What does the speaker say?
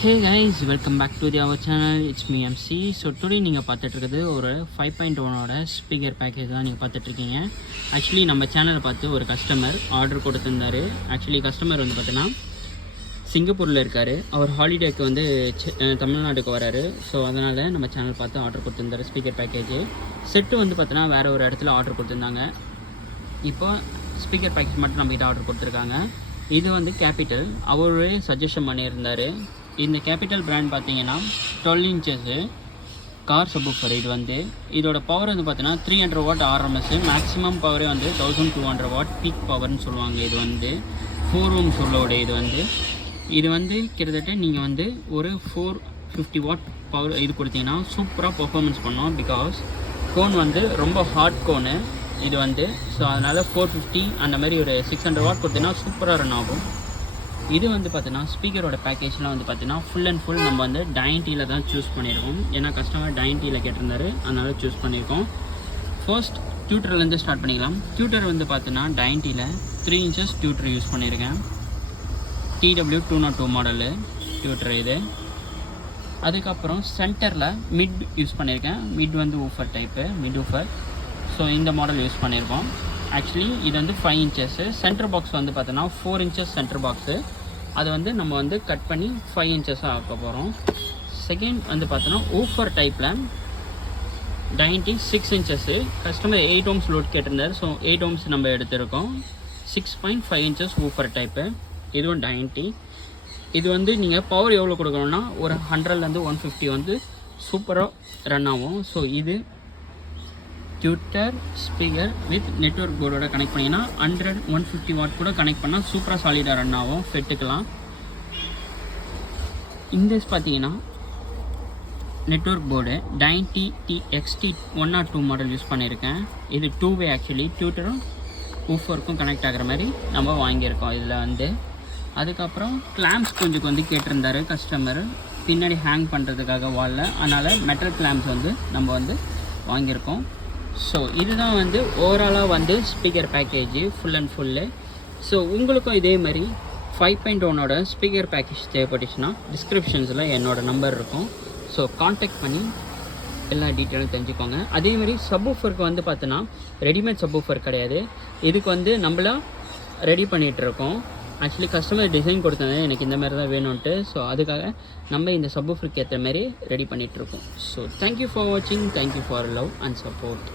Hey guys, welcome back to our channel. It's me MC. So today நீங்கள் பார்த்துட்ருக்குது ஒரு 5.1ஓட speaker package தான் நீங்கள் பார்த்துட்ருக்கீங்க. ஆக்சுவலி நம்ம சேனலை பார்த்து ஒரு கஸ்டமர் ஆர்டர் கொடுத்துருந்தாரு. ஆக்சுவலி கஸ்டமர் வந்து பார்த்தீங்கன்னா சிங்கப்பூரில் இருக்கார். அவர் ஹாலிடேக்கு வந்து தமிழ்நாட்டுக்கு வராரு. ஸோ அதனால் நம்ம சேனல் பார்த்து ஆர்டர் கொடுத்துருந்தாரு ஸ்பீக்கர் பேக்கேஜ். செட்டு வந்து பார்த்தீங்கன்னா வேறு ஒரு இடத்துல ஆர்டர் கொடுத்துருந்தாங்க. இப்போ ஸ்பீக்கர் பேக்கேஜ் மட்டும் நம்மகிட்ட ஆர்டர் கொடுத்துருக்காங்க. இது வந்து கேபிட்டல் அவரே சஜஷன் பண்ணியிருந்தார். இந்த கேபிட்டல் பிராண்ட் பார்த்தீங்கன்னா 12 இன்ச்சஸ்ஸு கார் சப்வூஃபர். இது வந்து இதோட பவர் வந்து பார்த்தீங்கன்னா 300 வாட் RMS, மேக்ஸிமம் பவரே வந்து 1200 வாட் பீக் பவர்னு சொல்லுவாங்க. இது வந்து 4 ஓம் சொல்லோட இது வந்து கிட்டத்தட்ட நீங்கள் வந்து ஒரு 450 வாட் பவர் இது கொடுத்தீங்கன்னா சூப்பராக பர்ஃபார்மன்ஸ் பண்ணோம். பிகாஸ் கோன் வந்து ரொம்ப ஹார்ட் கோனு இது வந்து. ஸோ அதனால் 450 அந்த மாதிரி ஒரு 600 வாட் கொடுத்தீங்கன்னா சூப்பராக ரன் ஆகும். இது வந்து பார்த்தீங்கன்னா ஸ்பீக்கரோட பேக்கேஜ்லாம் வந்து பார்த்தீங்கன்னா ஃபுல் அண்ட் ஃபுல் நம்ம வந்து டைன்டியில் தான் சூஸ் பண்ணியிருக்கோம். ஏன்னா கஸ்டமர் டைன்டியில் கேட்டிருந்தாரு, அதனால் சூஸ் பண்ணியிருக்கோம். ஃபர்ஸ்ட் டியூட்டர்லேருந்து ஸ்டார்ட் பண்ணிக்கலாம். டியூட்டர் வந்து பார்த்தீங்கன்னா டைன்டியில் 3 இன்ச்சஸ் டியூட்டர் யூஸ் பண்ணியிருக்கேன். TW202 மாடலு டியூட்டர் இது. அதுக்கப்புறம் சென்டரில் மிட் யூஸ் பண்ணியிருக்கேன். மிட் வந்து woofer type, mid woofer. So இந்த மாடல் யூஸ் பண்ணியிருக்கோம். ஆக்சுவலி இது வந்து 5 இன்ச்சஸ்ஸு. சென்டர் பாக்ஸ் வந்து பார்த்தோன்னா 4 இன்ச்சஸ் சென்டர் பாக்ஸு. அது வந்து நம்ம வந்து கட் பண்ணி 5 இன்ச்சஸாக ஆக்க போகிறோம். செகண்ட் வந்து பார்த்தோன்னா ஊஃபர் டைப்பில் டைன்டி 6 இன்ச்சஸ்ஸு. கஸ்டமர் 8 ஓம்ஸ் லோட் கேட்டிருந்தார். ஸோ 8 ஓம்ஸ் நம்ம எடுத்திருக்கோம். 6.5 இன்ச்சஸ் ஊஃபர் டைப்பு. இதுவும் டைன்டி. இது வந்து நீங்கள் பவர் எவ்வளோ கொடுக்கணும்னா ஒரு 100லேருந்து 150 வந்து சூப்பராக ரன் ஆகும். ஸோ இது டியூட்டர் ஸ்பீக்கர் வித் நெட்வொர்க் போர்டோட கனெக்ட் பண்ணிங்கன்னா 100-150 வாட் கூட கனெக்ட் பண்ணால் சூப்பராக சாலிடாக ரன் ஆகும். ஃபெட்டுக்கலாம். இந்த பார்த்தீங்கன்னா நெட்வொர்க் போர்டு டைன்டி TXT102 மாடல் யூஸ் பண்ணியிருக்கேன். இது 2-வே ஆக்சுவலி டியூட்டரும் ஊஃபருக்கும் கனெக்ட் ஆகிற மாதிரி நம்ம வாங்கியிருக்கோம் இதில் வந்து. அதுக்கப்புறம் கிளாம்ப்ஸ் கொஞ்சம் வந்து கேட்டிருந்தார் கஸ்டமர், பின்னாடி ஹேங் பண்ணுறதுக்காக வாலில். அதனால் மெட்டல் கிளாம்ப்ஸ் வந்து நம்ம வந்து வாங்கியிருக்கோம். ஸோ இதுதான் வந்து ஓவராலாக வந்து speaker package full and full. So உங்களுக்கும் இதே மாதிரி 5.1ஓட ஸ்பீக்கர் பேக்கேஜ் தேவைப்பட்டுச்சுன்னா டிஸ்கிரிப்ஷன்ஸில் என்னோடய நம்பர் இருக்கும். ஸோ காண்டாக்ட் பண்ணி எல்லா டீட்டெயிலும் தெரிஞ்சுக்கோங்க. அதேமாதிரி சப்வூஃபருக்கு வந்து பார்த்தோன்னா ரெடிமேட் சப்வூஃபர் கிடையாது. இதுக்கு வந்து நம்மளாம் ரெடி பண்ணிகிட்ருக்கோம். ஆக்சுவலி கஸ்டமர் டிசைன் கொடுத்தது எனக்கு இந்த மாதிரி தான் வேணும்ன்ட்டு. ஸோ அதுக்காக நம்ம இந்த சப்வூஃபருக்கு ஏற்ற மாதிரி ரெடி பண்ணிகிட்ருக்கோம். ஸோ தேங்க்யூ ஃபார் வாட்சிங். Thank you for love and support.